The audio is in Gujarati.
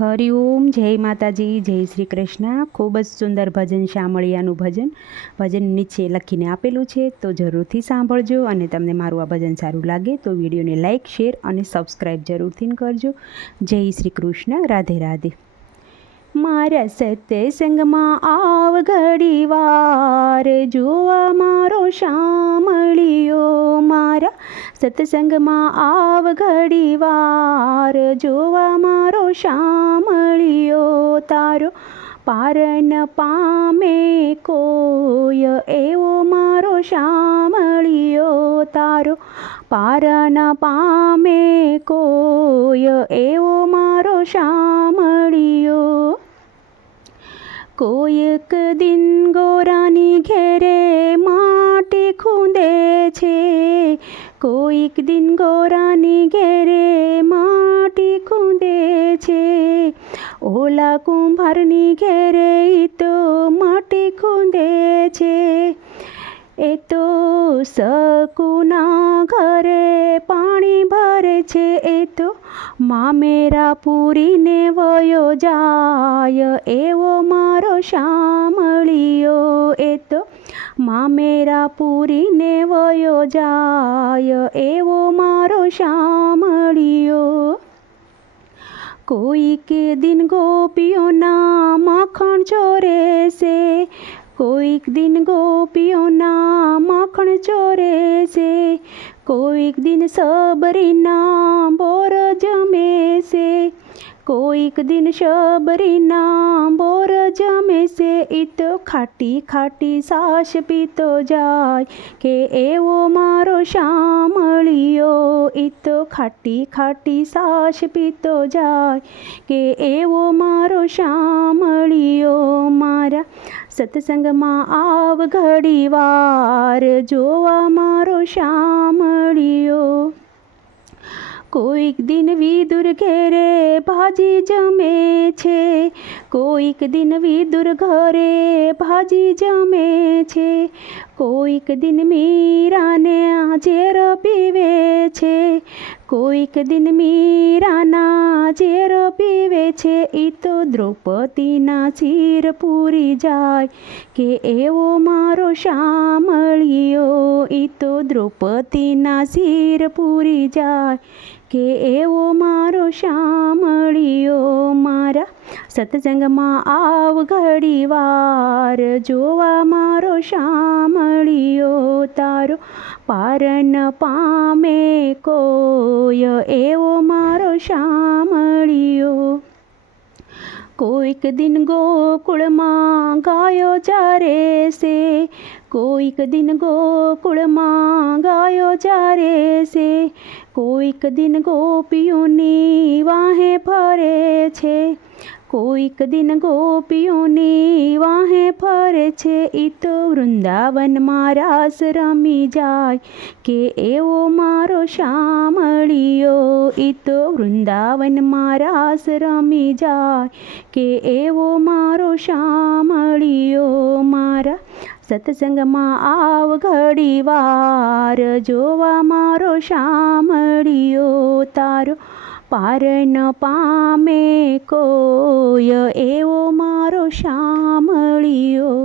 હરિઓમ જય માતાજી, જય શ્રી કૃષ્ણ. ખૂબ જ સુંદર ભજન, શામળિયાનું ભજન. ભજન નીચે લખીને આપેલું છે, તો જરૂરથી સાંભળજો અને તમને મારું આ ભજન સારું લાગે તો વિડીયોને લાઇક શેર અને સબસ્ક્રાઈબ જરૂરથી કરજો. જય શ્રી કૃષ્ણ, રાધે રાધે. મારા સત્સંગમાં આવ ઘડી વાર જોવા મારો શામળિયો મારા સત્સંગમાં આવ ઘડી વાર જોવા મારો શામળિયો તારો પારન પામે કોય એવો મારો શામળિયો તારો પારન પામે કોય એવો મારો શામળિયો કોઈક દિન ગોરાની ઘેરે માટી ખૂંદે છે કોઈક દિન ગોરાની ઘેરે માટી ખૂંદે છે ઓલા કુંભારની ઘેરે ઈ તો માટી ખૂંદે છે એ તો સકુના ઘરે પાણી ભરે છે એ તો મામેરા પૂરીને વયો જાય એવો મારો શામળિયો એ તો મામેરા પૂરીને વયો જાય, એવો મારો શામળિયો. કોઈક દિન ગોપીઓના માખણ ચોરે છે કોઈક દિન ગોપીઓના માખણ ચોરે છે કોઈક દિન સબરીના બોર જમે છે કોઈક દિન શબરીના ઈ ખાટી ખાટી સાસ પીતો જાય કે એવો મારો શામળિયો ઈ તો ખાટી ખાટી સાસ પીતો જાય કે એવો મારો શામળિયો મારા સત્સંગમાં આવ ઘડી વાર જોવા મારો શામળિયો કોઈક દિન વિદુર ઘેરે ભાજી જમે છે કોઈક દિન વિદુર ઘરે ભાજી જમે છે. કોઈક દિન મીરાને ઝેર પીવે છે. કોઈક દિન મીરાના ઝેર પીવે છે. ઈ તો દ્રૌપદીના શિર પૂરી જાય કે એવો મારો શામળિયો. ઈ તો દ્રૌપદીના શિર પૂરી જાય કે એવો મારો શામળિયો. સત્સંગમાં આવ ઘડી વાર જોવા મારો શામળિયો તારો પારન પામે કોય એવો મારો શામળિયો કોઈક દિન ગોકુળમાં ગાયો ચારે છે, કોઈક દિન ગોકુળમાં ગાયો ચારે છે, કોઈક દિન ગોપીઓની વાહે ફરે છે. કોઈક દિન ગોપીઓની વાહે ફરે છે. ઈ તો વૃંદાવનમાં રાસ રમી જાય કે એવો મારો શામળિયો. ઈ તો વૃંદાવનમાં રાસ રમી જાય કે એવો મારો શામળિયો. મારા સત્સંગમાં આવ ઘડી વાર જોવા મારો શામળિયો. તારો પારન પામે કોય એવો મારો શામળિયો.